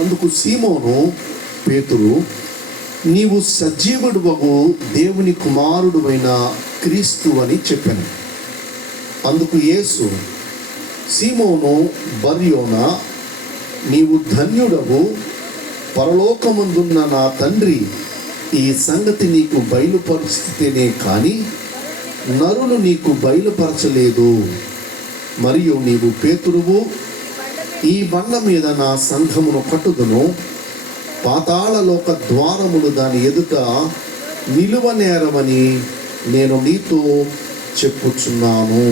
అందుకు సీమోను పేతురు, నీవు సజీవుడువగు దేవుని కుమారుడువైన క్రీస్తు అని చెప్పాను. అందుకు యేసు, సీమోను బర్యోనా, నీవు ధన్యుడవు, పరలోకమందున్న నా తండ్రి ఈ సంగతి నీకు బయలుపరిచితేనే కానీ నరులు నీకు బయలుపరచలేదు. మరియు నీవు పేతురువు, ఈ బండ మీద నా సంఘమును కట్టుదును, పాతాళలోక ద్వారములు దాని ఎదుట నిలువనేరవని నేను నీతో చెప్పుచున్నాను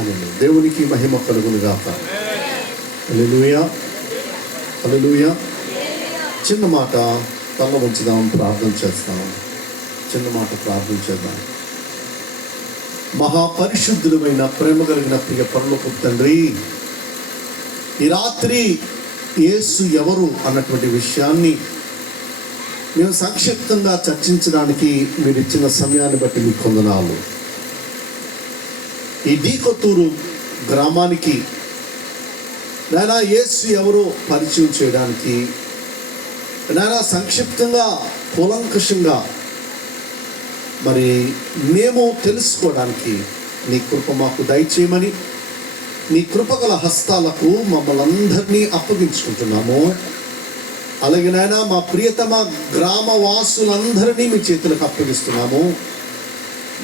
అని. దేవునికి మహిమ కలుగును గాక. హల్లెలూయా, హల్లెలూయా. చిన్న మాట తల వంచుదాం, ప్రార్థన చేస్తాం. చిన్న మాట ప్రార్థన చేద్దాం. మహాపరిశుద్ధుడమైన ప్రేమ కలిగిన ప్రియ పరలోకపు తండ్రి, ఈ రాత్రి యేసు ఎవరు అన్నటువంటి విషయాన్ని మేము సంక్షిప్తంగా చర్చించడానికి మీరు ఇచ్చిన సమయాన్ని బట్టి మీకు వందనాలు. ఈ డీకొత్తూరు గ్రామానికి నాయనా యేసు ఎవరో పరిచయం చేయడానికి, నాయనా సంక్షిప్తంగా కూలంకషంగా మరి మేము తెలుసుకోవడానికి నీ కృప మాకు దయచేయమని నీ కృపగల హస్తాలకు మమ్మల్ని అందరినీ అప్పగించుకుంటున్నాము. అలాగే నాయనా మా ప్రియతమ గ్రామవాసులందరినీ మీ చేతులకు అప్పగిస్తున్నాము.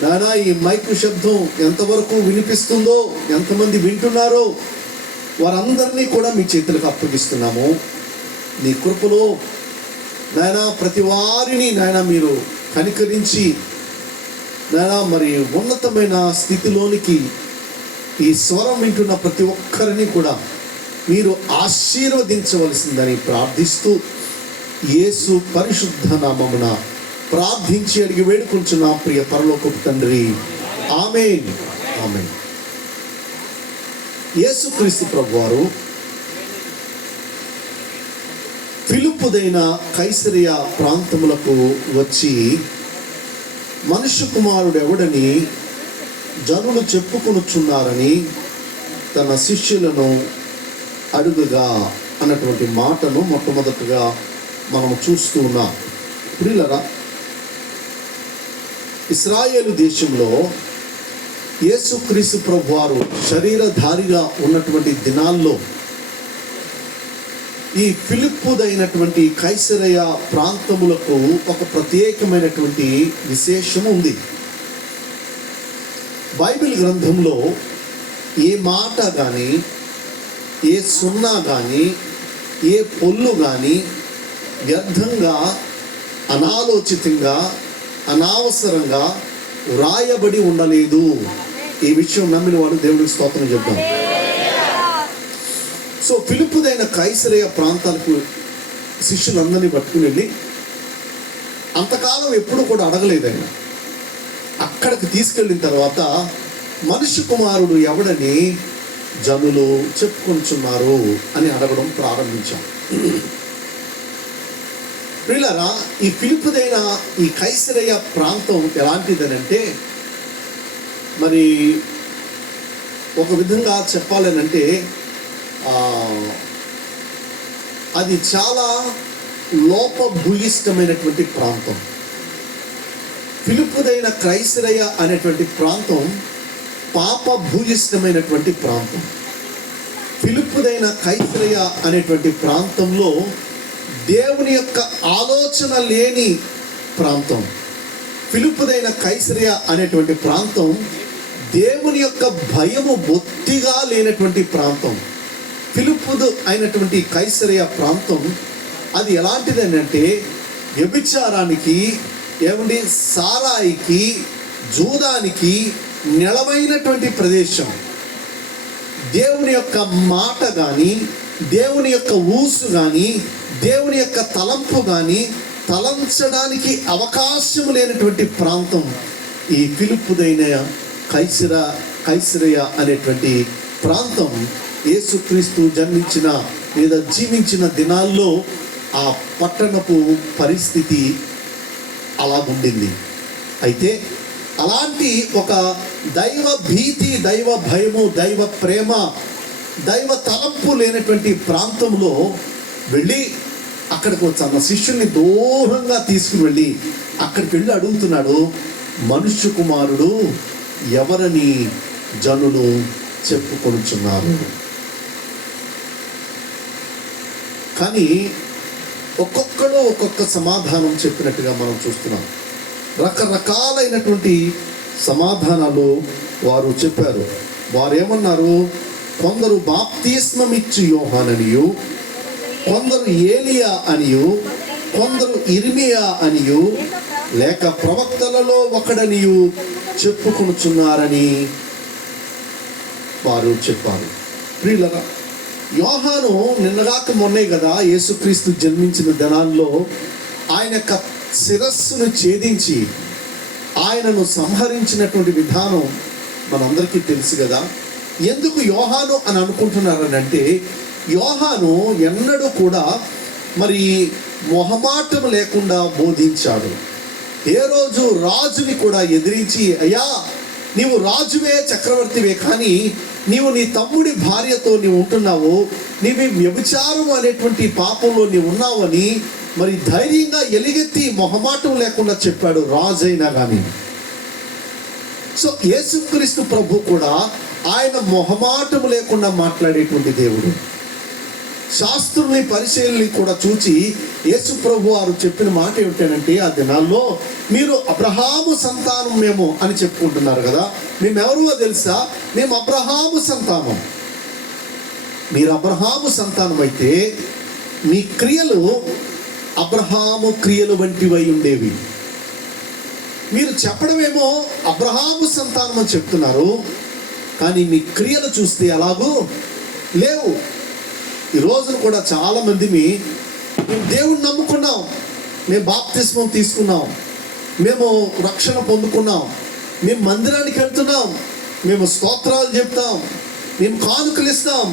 నాయనా ఈ మైకు శబ్దం ఎంతవరకు వినిపిస్తుందో, ఎంతమంది వింటున్నారో వారందరినీ కూడా మీ చేతులకు అప్పగిస్తున్నాము. నీ కృపలో నాయనా ప్రతి వారిని నాయనా మీరు కనికరించి నాయనా మరి ఉన్నతమైన స్థితిలోనికి ఈ స్వరం వింటున్న ప్రతి ఒక్కరిని కూడా మీరు ఆశీర్వదించవలసిందని ప్రార్థిస్తూ యేసు పరిశుద్ధ నామమున ప్రార్థించి అడిగి వేడుకుంటున్నా ప్రియ పరలోకపు తండ్రి, ఆమేన్, ఆమేన్. యేసుక్రీస్తు ప్రభువారు ఫిలిప్పుదైన కైసరియా ప్రాంతములకు వచ్చి మనుష్య కుమారుడు ఎవడని జనులు చెప్పుకొనుచున్నారని తన శిష్యులను అడుగుగా అన్నటువంటి మాటను మొట్టమొదటిగా మనం చూస్తూ ఉన్నాం. ప్రియులారా, ఇశ్రాయేలు దేశంలో యేసుక్రీస్తు ప్రభువారు శరీరధారిగా ఉన్నటువంటి దినాల్లో ఈ ఫిలిప్పుదైనటువంటి కైసరయ ప్రాంతములకు ఒక ప్రత్యేకమైనటువంటి విశేషం ఉంది. బైబిల్ గ్రంథంలో ఏ మాట కానీ, ఏ సున్నా కానీ, ఏ పొల్లు కానీ వ్యర్థంగా, అనాలోచితంగా, అనవసరంగా వ్రాయబడి ఉండలేదు. ఈ విషయం నమ్మిన వాడు దేవుడికి స్తోత్రం చెప్తాం. సో ఫిలిప్పుదైన కైసరయ ప్రాంతాలకు శిష్యులందరినీ పట్టుకుని వెళ్ళి, అంతకాలం ఎప్పుడు కూడా అడగలేదు ఆయన. అక్కడికి తీసుకెళ్ళిన తర్వాత మనుష్య కుమారుడు ఎవడని జనులు చెప్పుకొంటున్నారు అని అడగడం ప్రారంభించాం. ప్రియులారా, ఈ ఫిలిప్పుదైన ఈ కైసరయ ప్రాంతం ఎలాంటిదనంటే, మరి ఒక విధంగా చెప్పాలనంటే అది చాలా లోపభూయిష్టమైనటువంటి ప్రాంతం. ఫిలిప్పుదైన కైసరయ అనేటువంటి ప్రాంతం పాపభూయిష్టమైనటువంటి ప్రాంతం. ఫిలిప్పుదైన కైసరయ అనేటువంటి ప్రాంతంలో దేవుని యొక్క ఆలోచన లేని ప్రాంతం. ఫిలిప్పుదైన కైసరయ అనేటువంటి ప్రాంతం దేవుని యొక్క భయము బొత్తిగా లేనటువంటి ప్రాంతం. ఫిలిప్పుదు అయినటువంటి కైసరయ ప్రాంతం అది ఎలాంటిదనంటే వ్యభిచారానికి, ఏమండి, సారాయికి, జూదానికి నిలవైనటువంటి ప్రదేశం. దేవుని యొక్క మాట కానీ, దేవుని యొక్క ఊసు కానీ, దేవుని యొక్క తలంపు కానీ తలంచడానికి అవకాశం లేనటువంటి ప్రాంతం ఈ ఫిలిప్పుదైన కైసరయ అనేటువంటి ప్రాంతం. యేసుక్రీస్తు జన్మించిన లేదా జీవించిన దినాల్లో ఆ పట్టణపు పరిస్థితి అలాగుండింది. అయితే అలాంటి ఒక దైవ భీతి, దైవ భయము, దైవ ప్రేమ, దైవ తలంపు లేనటువంటి ప్రాంతంలో వెళ్ళి అక్కడికి తన శిష్యుల్ని దూరంగా తీసుకుని వెళ్ళి అక్కడికి వెళ్ళి అడుగుతున్నాడు, మనుష్య కుమారుడు ఎవరని జనులు చెప్పుకొనుచున్నారు. కానీ ఒక్కొక్కడు ఒక్కొక్క సమాధానం చెప్పినట్టుగా మనం చూస్తున్నాం. రకరకాలైనటువంటి సమాధానాలు వారు చెప్పారు. వారు ఏమన్నారు, కొందరు బాప్తిస్మమిచ్చు యోహాననియు, కొందరు ఏలియా అనియు, కొందరు ఇర్మియా అనియు, లేక ప్రవక్తలలో ఒకడనియు చెప్పుకొనుచున్నారని వారు చెప్పారు. ప్రియులరా, యోహాను నిన్నగాక మొన్నే కదా యేసుక్రీస్తు జన్మించిన దినాల్లో ఆయన యొక్క శిరస్సును ఛేదించి ఆయనను సంహరించినటువంటి విధానం మనందరికీ తెలుసు కదా. ఎందుకు యోహాను అని అనుకుంటున్నారనంటే, యోహాను ఎన్నడూ కూడా మరి మొహమాటం లేకుండా బోధించాడు. ఏ రోజు రాజుని కూడా ఎదిరించి, అయ్యా నీవు రాజువే, చక్రవర్తివే, కానీ నీవు నీ తమ్ముడి భార్యతో నీవు ఉంటున్నావు, నీవి వ్యభిచారం అనేటువంటి పాపంలో నీవు ఉన్నావని మరి ధైర్యంగా ఎలుగెత్తి మొహమాటం లేకుండా చెప్పాడు, రాజైనా కానీ. సో యేసుక్రీస్తు ప్రభు కూడా ఆయన మొహమాటం లేకుండా మాట్లాడేటువంటి దేవుడు. శాస్త్రుల్ని పరిశీలనని కూడా చూచి యేసు ప్రభు వారు చెప్పిన మాట ఏమిటంటే, ఆ దినాల్లో మీరు అబ్రహాము సంతానం మేము అని చెప్పుకుంటున్నారు కదా, మేమెవరో తెలుసా, మేము అబ్రహాము సంతానం. మీరు అబ్రహాము సంతానం అయితే మీ క్రియలు అబ్రహాము క్రియలు వంటివై ఉండేవి. మీరు చెప్పడమేమో అబ్రహాము సంతానం అని చెప్తున్నారు, కానీ మీ క్రియలు చూస్తే ఎలాగూ లేవు. ఈ రోజున కూడా చాలామంది మేము దేవుణ్ణి నమ్ముకున్నాం, మేము బాప్తిస్మం తీసుకున్నాం, మేము రక్షణ పొందుకున్నాం, మేము మందిరానికి వెళ్తున్నాం, మేము స్తోత్రాలు చెప్తాం, మేము కానుకలు ఇస్తాం,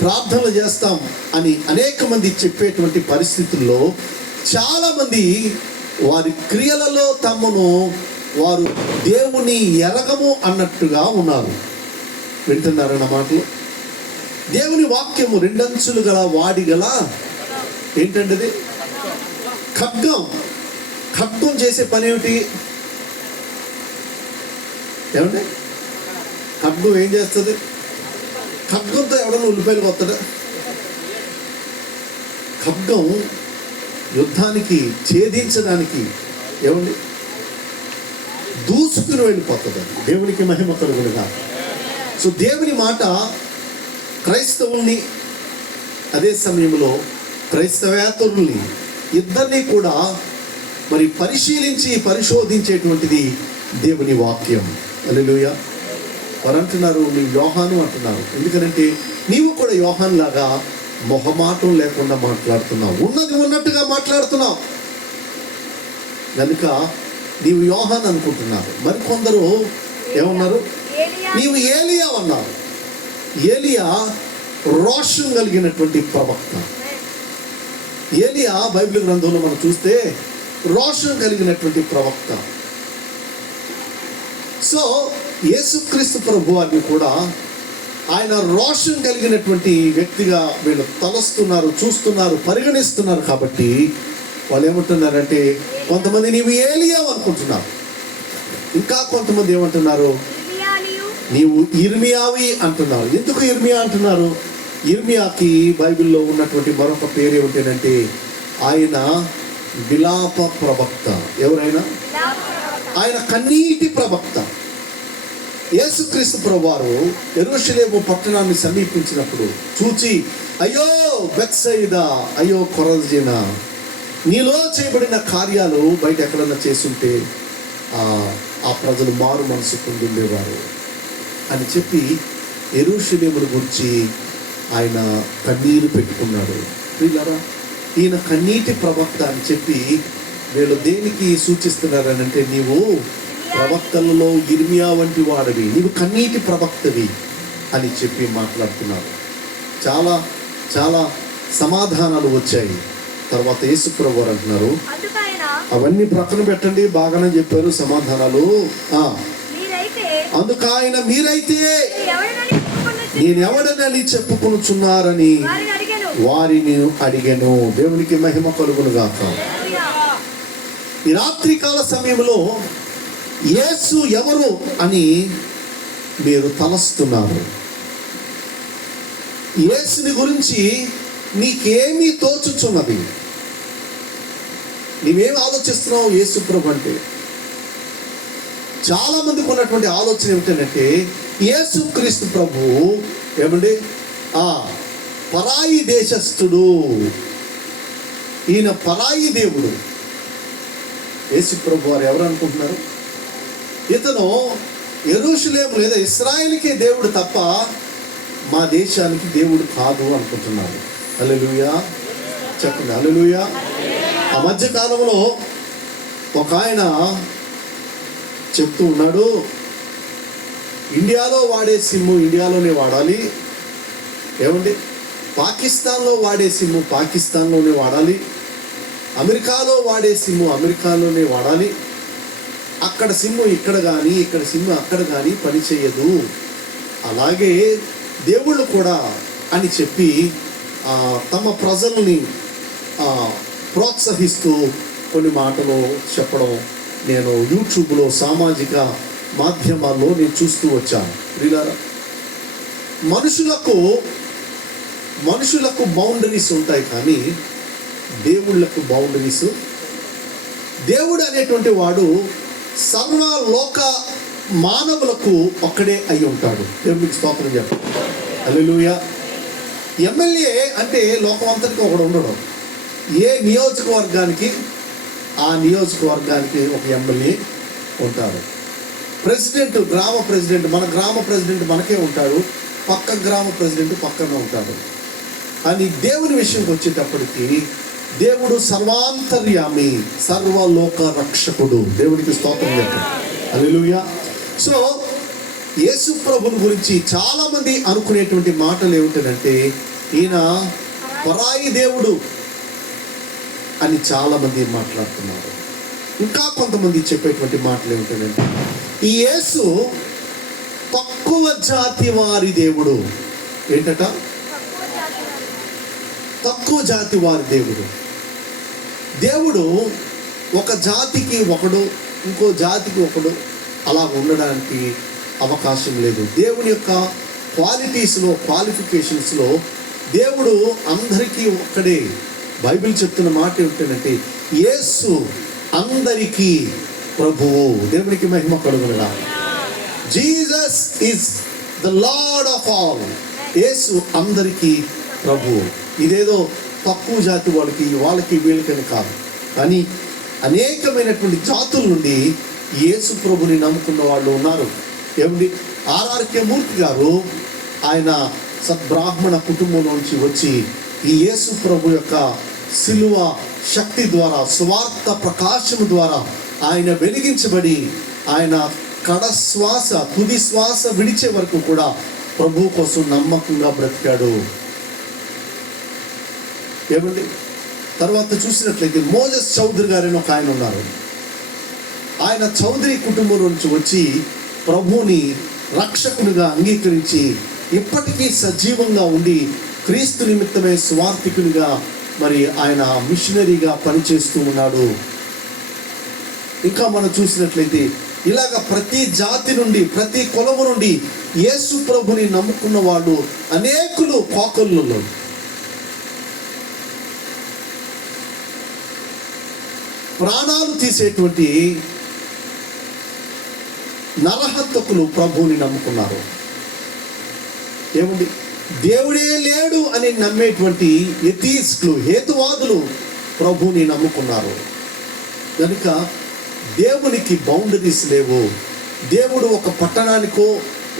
ప్రార్థనలు చేస్తాం అని అనేక మంది చెప్పేటువంటి పరిస్థితుల్లో చాలామంది వారి క్రియలలో తమను వారు దేవుని ఎరగము అన్నట్టుగా ఉన్నారు. వింటున్నారన్న మాటలు. దేవుని వాక్యము రెండంచులు గల వాడి గల ఏంటంటే అది ఖడ్గం. ఖడ్గం చేసే పని ఏమిటి? ఏమంటే ఖడ్గం ఏం చేస్తుంది? ఖడ్గంతో ఎవడన్నా ఉల్లిపాయలు కొత్తడా? ఖడ్గం యుద్ధానికి ఛేదించడానికి ఏమండి దూసుకుని వెళ్ళిపోతుంది. దేవునికి మహిమ కలుగునుగా. సో దేవుని మాట క్రైస్తవుల్ని, అదే సమయంలో క్రైస్తవేతరుల్ని ఇద్దరినీ కూడా మరి పరిశోధించేటువంటిది దేవుని వాక్యం. హల్లెలూయా. వారు అంటున్నారు, నీ యోహాను అంటున్నారు. ఎందుకంటే నీవు కూడా యోహాను లాగా మొహమాటం లేకుండా మాట్లాడుతున్నావు, ఉన్నది ఉన్నట్టుగా మాట్లాడుతున్నావు కనుక నీవు యోహాను అనుకుంటున్నారు. మరి కొందరు ఏమన్నారు, నీవు ఏలియా అన్నారు. ఏలియా రోషం కలిగినటువంటి ప్రవక్త. ఏలియా బైబిల్ గ్రంథంలో మనం చూస్తే రోషం కలిగినటువంటి ప్రవక్త. సో యేసుక్రీస్తు ప్రభు వారిని కూడా ఆయన రోషం కలిగినటువంటి వ్యక్తిగా వీళ్ళు తలస్తున్నారు, చూస్తున్నారు, పరిగణిస్తున్నారు. కాబట్టి వాళ్ళు ఏమంటున్నారంటే, కొంతమంది నీవు ఏలియా అనుకుంటున్నారు, ఇంకా కొంతమంది ఏమంటున్నారు, నీవు ఇర్మియావి అంటున్నారు. ఎందుకు ఇర్మియా అంటున్నారు? ఇర్మియాకి బైబిల్లో ఉన్నటువంటి మరొక పేరు ఏమిటంటే, ఆయన విలాప ప్రవక్త. ఎవరైనా ఆయన కన్నీటి ప్రవక్త. యేసుక్రీస్తు ప్రభువారు యెరూషలేము పట్టణాన్ని సమీపించినప్పుడు చూచి, అయ్యో బెత్సయిదా, అయ్యో కొరజీనా, నీలో చేయబడిన కార్యాలు బయట ఎక్కడన్నా చేస్తుంటే ఆ ప్రజలు మారు మనసు పొందుండేవారు అని చెప్పి యెరూషలేమును గురించి ఆయన కన్నీరు పెట్టుకున్నాడు. వీళ్ళరా, ఈయన కన్నీటి ప్రవక్త అని చెప్పి వీళ్ళు దేనికి సూచిస్తున్నారనంటే, నీవు ప్రవక్తలలో ఇర్మియా వంటి వాడివి, నీవు కన్నీటి ప్రవక్తవి అని చెప్పి మాట్లాడుతున్నారు. చాలా చాలా సమాధానాలు వచ్చాయి. తర్వాత యేసు ప్రభువు అంటున్నారు, అవన్నీ ప్రక్కన పెట్టండి, బాగానే చెప్పారు సమాధానాలు. అందుకు ఆయన, మీరైతే నేను ఎవడనని చెప్పుకొనుచున్నారని వారిని అడిగెను. దేవునికి మహిమ కలుగును గాక. ఈ రాత్రికాల సమయంలో యేసు ఎవరు అని మీరు తలస్తున్నారు. యేసుని గురించి నీకేమీ తోచుచున్నది? నీవేమి ఆలోచిస్తున్నావు యేసు ప్రభు అంటే? చాలా మందికి ఉన్నటువంటి ఆలోచన ఏమిటంటే యేసు క్రీస్తు ప్రభు ఏమండి పరాయి దేశస్థుడు, ఈయన పరాయి దేవుడు. యేసు ప్రభు వారు ఎవరు అనుకుంటున్నారు? ఇతను యెరూషలేము లేదా ఇశ్రాయేలుకే దేవుడు తప్ప మా దేశానికి దేవుడు కాదు అనుకుంటున్నారు. హల్లెలూయా చెప్పండి, హల్లెలూయా. ఆ మధ్య కాలంలో ఒక ఆయన చెప్తూ ఉన్నాడు, ఇండియాలో వాడే సిమ్ము ఇండియాలోనే వాడాలి, ఏమండి పాకిస్తాన్లో వాడే సిమ్ము పాకిస్తాన్లోనే వాడాలి, అమెరికాలో వాడే సిమ్ము అమెరికాలోనే వాడాలి, అక్కడ సిమ్ము ఇక్కడ కానీ ఇక్కడ సిమ్ము అక్కడ కానీ పనిచేయదు, అలాగే దేవుళ్ళు కూడా అని చెప్పి తమ ప్రజల్ని ప్రోత్సహిస్తూ కొన్ని మాటలు చెప్పడం నేను యూట్యూబ్లో సామాజిక మాధ్యమాల్లో నేను చూస్తూ వచ్చాను. మనుషులకు బౌండరీస్ ఉంటాయి, కానీ దేవుళ్ళకు బౌండరీస్. దేవుడు అనేటువంటి వాడు సర్వలోక మానవులకు ఒక్కడే అయి ఉంటాడు. దేవునికి స్తోత్రం చెప్పండి, హల్లెలూయా. ఎమ్మెల్యే అంటే లోకం అంతటికి ఒకడు ఉండడం. ఏ నియోజకవర్గానికి ఆ నియోజకవర్గానికి ఒక ఎమ్మెల్యే ఉంటారు. ప్రెసిడెంట్, గ్రామ ప్రెసిడెంట్, మన గ్రామ ప్రెసిడెంట్ మనకే ఉంటాడు, పక్క గ్రామ ప్రెసిడెంట్ పక్కన ఉంటాడు. అని దేవుని విషయంకి వచ్చేటప్పటికి దేవుడు సర్వాంతర్యామి, సర్వలోక రక్షకుడు. దేవుడికి స్తోత్రం చెప్పండి, హల్లెలూయా. సో యేసు ప్రభుని గురించి చాలామంది అనుకునేటువంటి మాటలు ఏమిటంటే ఈయన పరాయి దేవుడు అని చాలామంది మాట్లాడుతున్నారు. ఇంకా కొంతమంది చెప్పేటువంటి మాటలు ఏమిటంటే ఈ యేసు తక్కువ జాతి వారి దేవుడు. ఏంటట? తక్కువ జాతి వారి దేవుడు. దేవుడు ఒక జాతికి ఒకడు, ఇంకో జాతికి ఒకడు అలా ఉండడానికి అవకాశం లేదు. దేవుని యొక్క క్వాలిఫికేషన్స్లో దేవుడు అందరికీ ఒక్కడే. బైబిల్ చెప్తున్న మాట ఏమిటంటే యేసు అందరికీ ప్రభువు. దేవునికి మహిమ కలుగునుగా. Jesus is the Lord of all. యేసు అందరికీ ప్రభువు. ఇదేదో తక్కువ జాతి వాళ్ళకి వీళ్ళకని కాదు, కానీ అనేకమైనటువంటి జాతుల నుండి యేసు ప్రభుని నమ్ముకున్న వాళ్ళు ఉన్నారు. ఏమండి ఆర్ఆర్కే మూర్తి గారు ఆయన సద్బ్రాహ్మణ కుటుంబంలోంచి వచ్చి ఈ యేసు ప్రభు యొక్క సిలువ శక్తి ద్వారా, స్వార్థ ప్రకాశము ద్వారా ఆయన వెలిగించబడి ఆయన కడశ్వాస తుది శ్వాస విడిచే వరకు కూడా ప్రభు కోసం నమ్మకంగా బ్రతికాడు. ఏమండి తర్వాత చూసినట్లయితే మోజెస్ చౌదరి గారని ఒక ఆయన ఉన్నారు. ఆయన చౌదరి కుటుంబం నుంచి వచ్చి ప్రభువుని రక్షకునిగా అంగీకరించి ఇప్పటికీ సజీవంగా ఉండి క్రీస్తు నిమిత్తమే స్వార్థికునిగా మరి ఆయన మిషనరీగా పనిచేస్తూ ఉన్నాడు. ఇంకా మనం చూసినట్లయితే ఇలాగ ప్రతి జాతి నుండి, ప్రతి కులము నుండి యేసు ప్రభుని నమ్ముకున్న వాళ్ళు అనేకులు కోకొల్లులో. ప్రాణాలు తీసేటువంటి నరహంతకులు ప్రభువుని నమ్ముకున్నారు. ఏముంది దేవుడే లేడు అని నమ్మేటువంటి ఎథీస్టులు, హేతువాదులు ప్రభువుని నమ్ముకున్నారు. కనుక దేవునికి బౌండరీస్ లేవు. దేవుడు ఒక పట్టణానికో,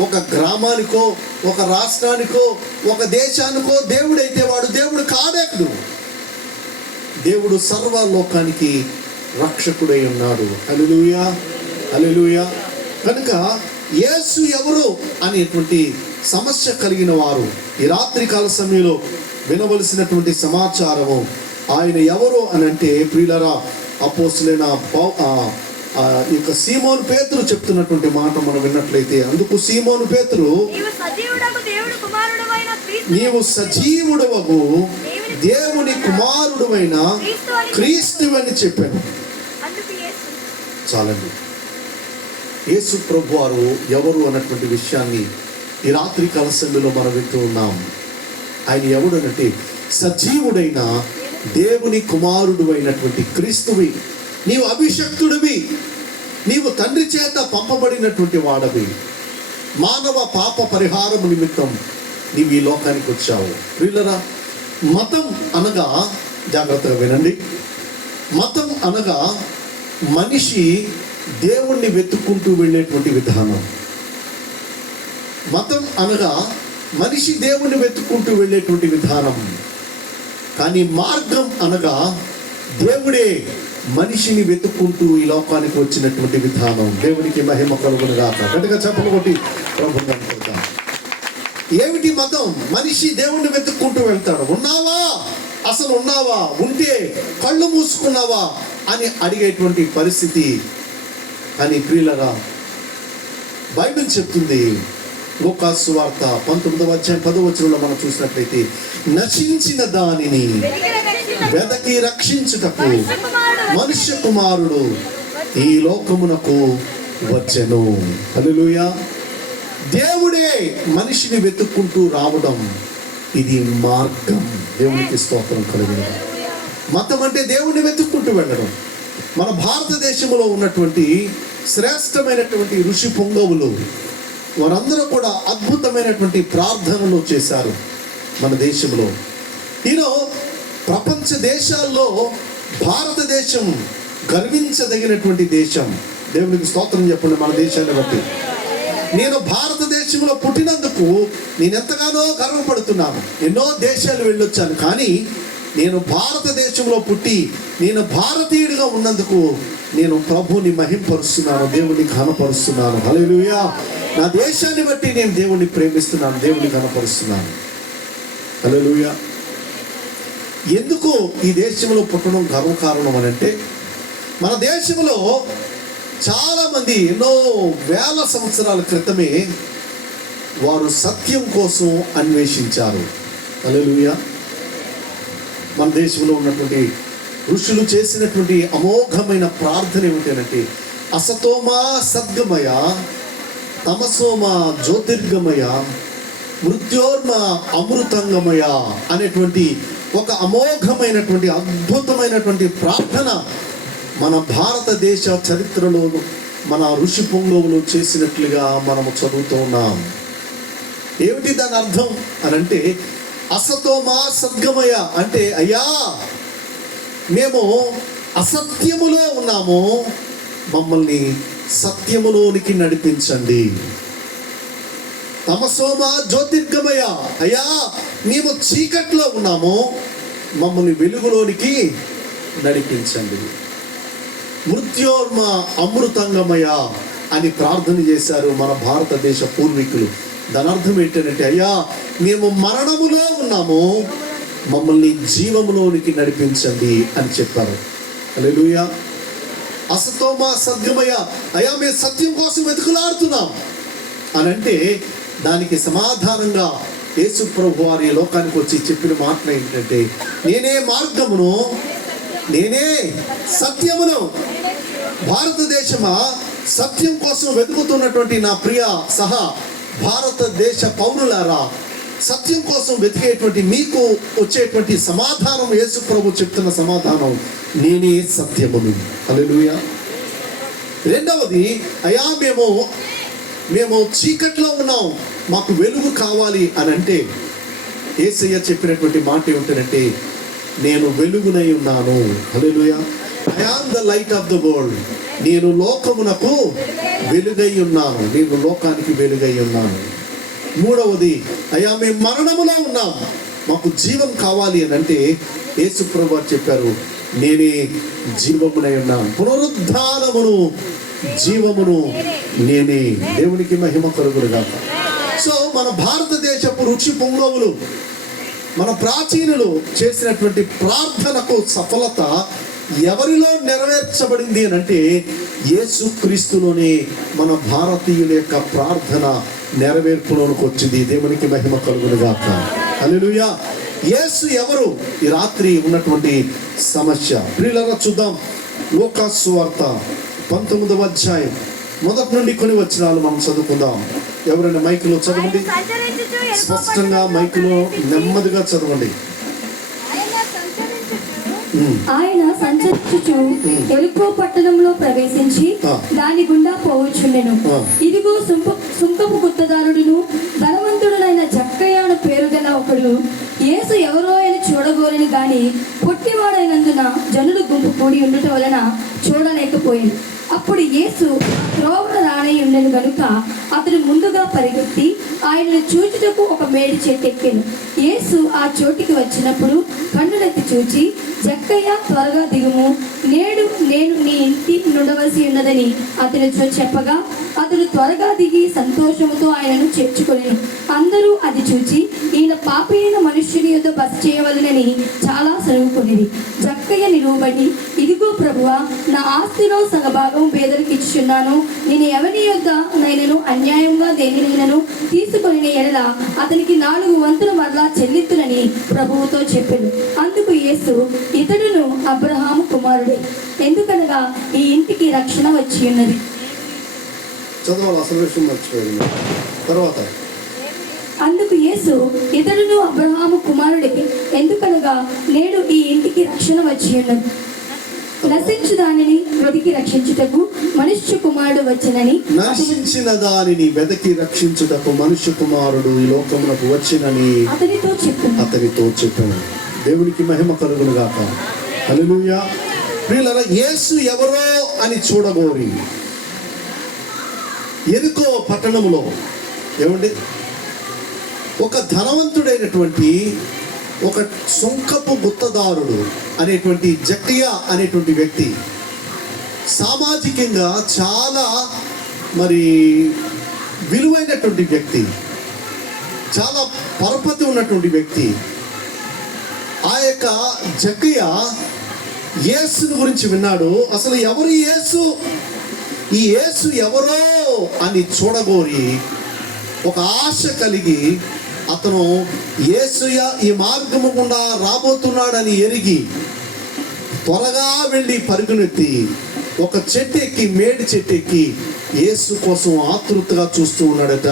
ఒక గ్రామానికో, ఒక రాష్ట్రానికో, ఒక దేశానికో దేవుడైతే వాడు దేవుడు కాదేకుడు. దేవుడు సర్వలోకానికి రక్షకుడై ఉన్నాడు. హల్లెలూయా, హల్లెలూయా. కనుక యేసు ఎవరు అనేటువంటి సమస్య కలిగిన వారు ఈ రాత్రికాల సమయంలో వినవలసినటువంటి సమాచారము ఆయన ఎవరు అని అంటే ప్రియులారా, అపోస్తలుడైన ఇక సీమోను పేతురు చెప్తున్నటువంటి మాట మనం విన్నట్లయితే, అందుకు సీమోను పేతురు నీవు సజీవుడగు దేవుని కుమారుడవైన నీవు సజీవుడవగు దేవుని కుమారుడువైన క్రీస్తు అని చెప్పాను. చాలండి. యేసు ప్రభు వారు ఎవరు అన్నటువంటి విషయాన్ని ఈ రాత్రి కాల సమయంలో మనం వింటూ ఉన్నాం. ఆయన ఎవడు అంటే సజీవుడైన దేవుని కుమారుడు అయినటువంటి క్రీస్తువి. నీవు అభిషక్తుడివి, నీవు తండ్రి చేత పంపబడినటువంటి వాడవి. మానవ పాప పరిహారం నిమిత్తం నీవు ఈ లోకానికి వచ్చావు. ప్రియులరా, మతం అనగా, జాగ్రత్తగా వినండి, మతం అనగా మనిషి దేవుణ్ణి వెతుక్కుంటూ వెళ్ళేటువంటి విధానం. మతం అనగా మనిషి దేవుణ్ణి వెతుక్కుంటూ వెళ్ళేటువంటి విధానం. కానీ మార్గం అనగా దేవుడే మనిషిని వెతుక్కుంటూ ఈ లోకానికి వచ్చినటువంటి విధానం. దేవునికి మహిమ కలుగునుగాక. గట్టిగా చెప్పలు కొట్టి ప్రభుత్వం అనుకుంటాం. ఏమిటి మతం? మనిషి దేవుణ్ణి వెతుక్కుంటూ వెళ్తాడు. ఉన్నావా, అసలు ఉన్నావా, ఉంటే కళ్ళు మూసుకున్నావా అని అడిగేటువంటి పరిస్థితి. కానీ ప్రియులరా, బైబిల్ చెప్తుంది, లూకా సువార్త 19వ అధ్యాయం 10వ వచనంలో మనం చూసినట్లయితే, నశించిన దానిని వెదకి రక్షించుటకు మనుష్య కుమారుడు ఈ లోకమునకు వచ్చెను. హల్లెలూయా. దేవుడే మనిషిని వెతుక్కుంటూ రావడం, ఇది మార్గం. దేవునికి స్తోత్రం కలుగును. మతం అంటే దేవుణ్ణి వెతుక్కుంటూ వెళ్ళడం. మన భారతదేశంలో ఉన్నటువంటి శ్రేష్టమైనటువంటి ఋషి పొంగవులు, వారందరూ కూడా అద్భుతమైనటువంటి ప్రార్థనలు చేశారు మన దేశంలో. ప్రపంచ దేశాల్లో భారతదేశం గర్వించదగినటువంటి దేశం. దేవునికి స్తోత్రం చెప్పండి. మన దేశాన్ని బట్టి నేను భారతదేశంలో పుట్టినందుకు నేను ఎంతగానో గర్వపడుతున్నాను. ఎన్నో దేశాలు వెళ్ళొచ్చాను, కానీ నేను భారతదేశంలో పుట్టి నేను భారతీయుడిగా ఉన్నందుకు నేను ప్రభువుని మహింపరుస్తున్నాను, దేవుని ఘనపరుస్తున్నాను. హల్లెలూయా. నా దేశాన్ని బట్టి నేను దేవుణ్ణి ప్రేమిస్తున్నాను, దేవుని ఘనపరుస్తున్నాను. హల్లెలూయా. ఎందుకు ఈ దేశంలో పుట్టడం గర్వకారణం అని అంటే, మన దేశంలో చాలామంది ఎన్నో వేల సంవత్సరాల క్రితమే వారు సత్యం కోసం అన్వేషించారు. హల్లెలూయా. మన దేశంలో ఉన్నటువంటి ఋషులు చేసినటువంటి అమోఘమైన ప్రార్థన ఏమిటంటే, అసతోమా సద్గమయ, తమసోమ జ్యోతిర్గమయ, మృత్యోర్మ అమృతంగమయ అనేటువంటి ఒక అమోఘమైనటువంటి అద్భుతమైనటువంటి ప్రార్థన మన భారతదేశ చరిత్రలో మన ఋషి పొంగవులు చేసినట్లుగా మనము చదువుతూ ఉన్నాం. ఏమిటి దాని అర్థం అని అంటే, అసతోమా సద్గమయ అంటే, అయ్యా మేము అసత్యములో ఉన్నాము, మమ్మల్ని సత్యములోనికి నడిపించండి. తమసోమ జ్యోతిర్గమయ, అయ్యా మేము చీకట్లో ఉన్నాము, మమ్మల్ని వెలుగులోనికి నడిపించండి. మృత్యోర్మ అమృతంగమయ అని ప్రార్థన చేశారు మన భారతదేశ పూర్వీకులు. దాని అర్థం ఏంటంటే, అయ్యా మేము మరణములో ఉన్నాము, మమ్మల్ని జీవములోనికి నడిపించండి అని చెప్పారు. హల్లెలూయా. అసతోమ సద్గమయ, అయ్యా మేము సత్యం కోసం వెతుకులాడుతున్నాం అని అంటే, దానికి సమాధానంగా యేసు ప్రభు వారి లోకానికి వచ్చి చెప్పిన మాటలు ఏంటంటే, నేనే మార్గమును, నేనే సత్యమును. భారతదేశమా, సత్యం కోసం వెతుకుతున్నటువంటి నా ప్రియ సహా భారతదేశ పౌరులారా, సత్యం కోసం వెతికేటువంటి మీకు వచ్చేటువంటి సమాధానం, యేసు ప్రభు చెప్తున్న సమాధానం, నేనే సత్యమును. హల్లెలూయా. రెండవది, అయ్యా మేము చీకట్లో ఉన్నాం, మాకు వెలుగు కావాలి అని అంటే, యేసయ్య చెప్పినటువంటి మాట ఏమిటంటే, నేను వెలుగునై ఉన్నాను. హల్లెలూయా. I am the light of the world. నేను లోకమునకు వెలుగై ఉన్నాను, నేను లోకానికి వెలుగై ఉన్నాను. మూడవది, అయ్యా మేము మరణములో ఉన్నాం, మాకు జీవం కావాలి అని అంటే, యేసు ప్రభువు చెప్పారు, నేనే జీవమునై ఉన్నాను, పునరుద్ధానమును జీవమును నేనే. దేవునికి మహిమ కలుగునుగాక. సో మన భారతదేశపు రుచి పొంగవులు, మన ప్రాచీనులు చేసినటువంటి ప్రార్థనకు సఫలత ఎవరిలో నెరవేర్చబడింది అని అంటే, యేసు క్రీస్తులోనే మన భారతీయుల యొక్క ప్రార్థన నెరవేర్పులోనికి వచ్చింది. దేవునికి మహిమ కలుగునుగాక. హల్లెలూయా. యేసు ఎవరు? ఈ రాత్రి ఉన్నటువంటి సమస్య. ప్రియులారా, చూద్దాం లూకాసు సువార్త 19వ అధ్యాయం మొదటి నుండి కొన్ని వచనాలు మనం చదువుకుందాం. ఎవరైనా మైకులో చదవండి, స్పష్టంగా మైకులో నెమ్మదిగా చదవండి. ఆయన సంచరించుచు ఎరుకో పట్టణంలో ప్రవేశించి దాని గుండా పోవచ్చుండెను. ఇదిగో సుంకపు గుత్తదారుడును ధనవంతుడునైన జక్కయ్య అను పేరు గల ఒకడు యేసు ఎవరో అని చూడగోరని గాని పొట్టివాడైనందున జనులు గుంపు కూడి ఉండటం వలన చూడలేకపోయింది. అప్పుడు యేసు త్రోవన రానై ఉండెను గనుక అతడు ముందుగా పరిగెత్తి ఆయనను చూచుటకు ఒక మేడి చెట్టు ఎక్కెను. యేసు ఆ చోటికి వచ్చినప్పుడు కన్నులెత్తి చూచి, జక్కయ్య, త్వరగా దిగుము, నేడు నేను నీ ఇంటి నుండవలసి ఉన్నదని అతనితో చెప్పగా అతడు త్వరగా దిగి సంతోషముతో ఆయనను చేర్చుకొనెను. అందరూ అది చూచి ఈయన పాపి అయిన మనుష్యుని యొద్ద బస చేయవలెనని చాలా సనుగుకొనిరి. జక్కయ్య నిలువబడి, ఇదిగో ప్రభువా, నా ఆస్తిలో సగభాగం పేదలకు ఇచ్చుచున్నాను. నేను ఎవరి యొద్ద నైనను అన్యాయంగా దేనినైనను తీసుకొని ఎడల అతనికి 4 వంతులు మరలా చెల్లింతునని ప్రభువుతో చెప్పెను. అందుకు యేసు, ఇతడును అబ్రహాము కుమారుడే, ఎందుకనగా ఈ ఇంటికి రక్షణ వచ్చి ఉన్నది. చదవాలి, అసలు విషయం మర్చిపోయింది. తర్వాత అందుకు యేసు, ఇతడును అబ్రహాము కుమారుడే, ఎందుకనగా నేడు ఈ ఇంటికి రక్షణ వచ్చి ఉన్నది. నశించు దానిని వెతికి రక్షించుటకు మనుష్య కుమారుడు వచ్చినని, నశించిన దానిని వెతికి రక్షించుటకు మనుష్య కుమారుడు ఈ లోకమునకు వచ్చినని అతనితో చెప్పాను. దేవునికి మహిమ కలుగును గాక. హల్లెలూయా. ప్రియులారా, యేసు ఎవరో అని చూడగోరి ఎరుకో పట్టణంలో ఏమండి ఒక ధనవంతుడైనటువంటి ఒక సుంకపు గుత్తదారుడు అనేటువంటి జక్కయ్య అనేటువంటి వ్యక్తి, సామాజికంగా చాలా విలువైనటువంటి వ్యక్తి, చాలా పరపతి ఉన్నటువంటి వ్యక్తి. ఆ యొక్క జక్కయ్య యేసుని గురించి విన్నాడు. అసలు ఎవరు యేసు, ఈ యేసు ఎవరో అని చూడగోరి ఒక ఆశ కలిగి అతను యేసయ్య ఈ మార్గము గుండా రాబోతున్నాడని ఎరిగి త్వరగా వెళ్ళి పరుగునెత్తి ఒక చెట్టు ఎక్కి, మేడి చెట్టు ఎక్కి యేసు కోసం ఆతృతగా చూస్తూ ఉన్నాడట.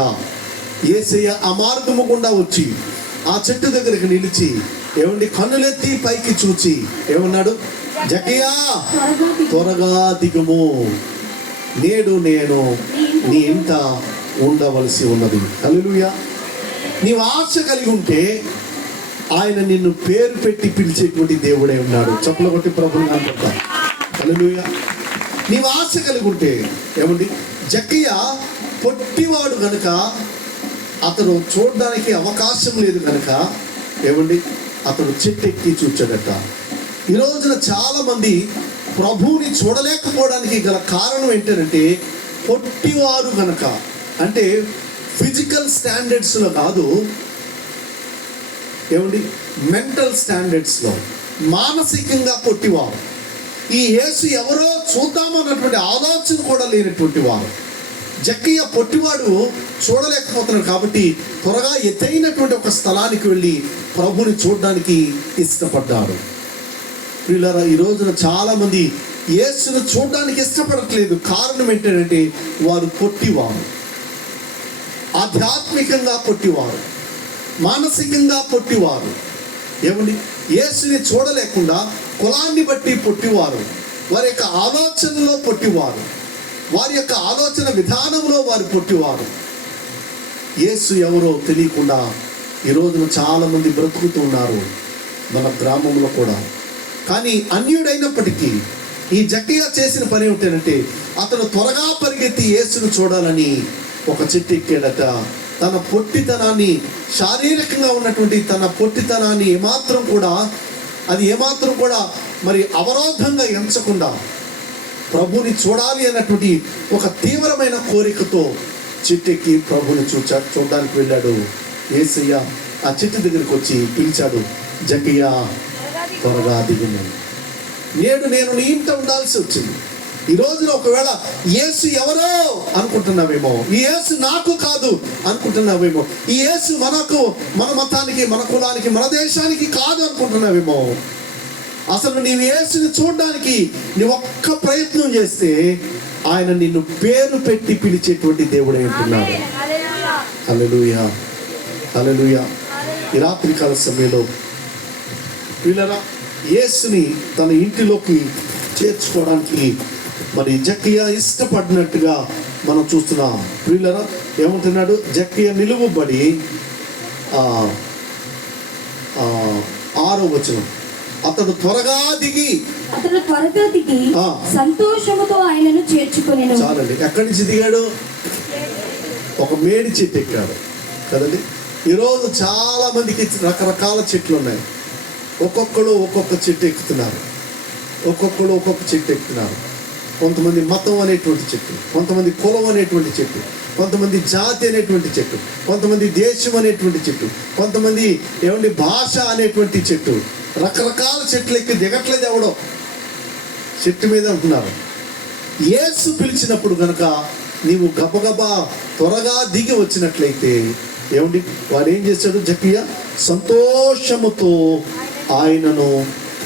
యేసయ్య ఆ మార్గము గుండా వచ్చి ఆ చెట్టు దగ్గరికి నిలిచి ఏమండి కన్నులెత్తి పైకి చూచి ఏమన్నాడు? జక్కయ్య, త్వరగా దిగుము, నేడు నేను నీ ఇంట ఉండవలసి ఉన్నది. హల్లెలూయా. నీవు ఆశ కలిగి ఉంటే ఆయన నిన్ను పేరు పెట్టి పిలిచేటువంటి దేవుడే ఉన్నాడు. చప్పలు కొట్టి ప్రభుని అంటా. హల్లెలూయా. నీవు ఆశ కలిగి ఉంటే ఏమండి, జక్కయ్య పొట్టివాడు కనుక అతను చూడడానికి అవకాశం లేదు కనుక ఏమండి అతడు చెట్టెక్కి చూచాడట. ఈ రోజున చాలా మంది ప్రభువుని చూడలేకపోవడానికి గల కారణం ఏంటంటే పొట్టివారు కనుక, అంటే ఫిజికల్ స్టాండర్డ్స్లో కాదు, ఏమండి మెంటల్ స్టాండర్డ్స్లో, మానసికంగా పొట్టివారు. ఈ యేసు ఎవరో చూద్దామన్నటువంటి ఆలోచన కూడా లేనటువంటి వారు. జక్కయ్య పొట్టివాడు చూడలేకపోతున్నాడు కాబట్టి త్వరగా ఎత్తైనటువంటి ఒక స్థలానికి వెళ్ళి ప్రభుని చూడడానికి ఇష్టపడ్డాడు. వీళ్ళరా, ఈ రోజున చాలామంది యేసును చూడడానికి ఇష్టపడట్లేదు. కారణం ఏంటంటే వారు పొట్టివారు, ఆధ్యాత్మికంగా పొట్టివారు, మానసికంగా పొట్టివారు. ఏమండి యేసుని చూడలేకుండా కులాన్ని బట్టి పొట్టివారు, వారి యొక్క ఆలోచనలో పొట్టివారు, వారి యొక్క ఆలోచన విధానంలో వారు పొట్టివారు. యేసు ఎవరో తెలియకుండా ఈ రోజున చాలామంది బ్రతుకుతూ ఉన్నారు మన గ్రామంలో కూడా. కానీ అన్యుడైనప్పటికీ ఈ జక్కయ్య చేసిన పని ఏమిటంటే అతను త్వరగా పరిగెత్తి యేసును చూడాలని ఒక చెట్టు ఎక్కాడట. తన పొట్టితనాన్ని, శారీరకంగా ఉన్నటువంటి తన పొట్టితనాన్ని ఏమాత్రం కూడా అవరోధంగా ఎంచకుండా ప్రభుని చూడాలి అన్నటువంటి ఒక తీవ్రమైన కోరికతో చెట్టెక్కి ప్రభుని చూడడానికి వెళ్ళాడు. యేసయ్య ఆ చెట్టు దగ్గరికి వచ్చి పిలిచాడు, జక్కయ్య, త్వరగా దిగుము, నేడు నేను నీ ఇంట ఉండాల్సి వచ్చింది. ఈ రోజున ఒకవేళ యేసు ఎవరో అనుకుంటున్నావేమో, ఈ యేసు నాకు కాదు అనుకుంటున్నావేమో, ఈ యేసు మనకు, మన మతానికి, మన కులానికి, మన దేశానికి కాదు అనుకుంటున్నావేమో. అసలు నీవు యేసుని చూడడానికి నీవు ఒక్క ప్రయత్నం చేస్తే ఆయన నిన్ను పేరు పెట్టి పిలిచేటువంటి దేవుడే అంటున్నాడు. హల్లెలూయా, హల్లెలూయా. ఈ రాత్రికాల సమయంలో వీళ్ళరా యేసుని తన ఇంటిలోకి చేర్చుకోవడానికి మరి జక్కయ్య ఇష్టపడినట్టుగా మనం చూస్తున్నాం. వీళ్ళరా ఏమంటున్నాడు? జక్కయ్య నిలువబడి 6వ వచనం, అతడు త్వరగా దిగి సంతోషముతో ఆయనను చేర్చుకొనెను. చాలండి. ఎక్కడి నుంచి దిగాడు? ఒక మేడి చెట్టు ఎక్కాడు కదండి. ఈరోజు చాలా మందికి రకరకాల చెట్లు ఉన్నాయి. ఒక్కొక్కడు ఒక్కొక్క చెట్టు ఎక్కుతున్నారు, ఒక్కొక్కడు ఒక్కొక్క చెట్టు ఎక్కుతున్నారు. కొంతమంది మతం అనేటువంటి చెట్టు, కొంతమంది కులం అనేటువంటి చెట్టు, కొంతమంది జాతి అనేటువంటి చెట్టు, కొంతమంది దేశం అనేటువంటి చెట్టు, కొంతమంది ఏమండి భాష అనేటువంటి చెట్టు. రకరకాల చెట్లు ఎక్కి దిగట్లేదు ఎవడో, చెట్టు మీద ఉంటున్నారు. యేసు పిలిచినప్పుడు కనుక నీవు గబగబా త్వరగా దిగి వచ్చినట్లయితే ఏమండి వాడు ఏం చేశాడు? జక్కయ్య సంతోషముతో ఆయనను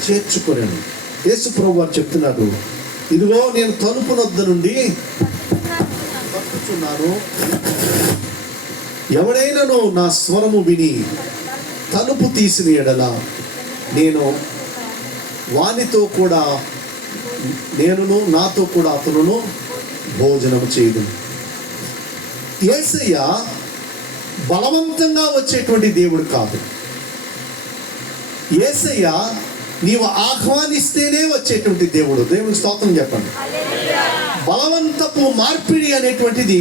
చేర్చుకొనెను. యేసు ప్రభువు వారు చెప్తున్నాడు, ఇదిగో నేను తలుపు నొద్ద నుండి తట్టుచున్నాను, ఎవడైనాను నా స్వరము విని తలుపు తీసిన ఎడల నేను వానితో కూడా, నేనును నాతో కూడా అతనును భోజనం చేయదు. యేసయ్య బలవంతంగా వచ్చేటువంటి దేవుడు కాదు. యేసయ్య నీవు ఆహ్వానిస్తేనే వచ్చేటువంటి దేవుడు. దేవుని స్తోత్రం చెప్పండి. బలవంతపు మార్పిడి అనేటువంటిది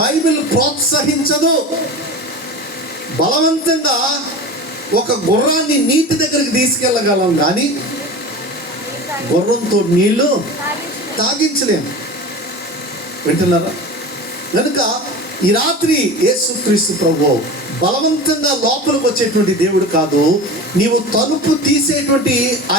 బైబిల్ ప్రోత్సహించదు. బలవంతంగా ఒక గుర్రాన్ని నీటి దగ్గరికి తీసుకెళ్ళగలం కానీ గుర్రంతో నీళ్లు తాగించలేము. వింటున్నారా? కనుక ఈ రాత్రి యేసుక్రీస్తు ప్రభువు బలవంతంగా లోపలికి వచ్చేటువంటి దేవుడు కాదు. నీవు తలుపు తీసేటువంటి ఆ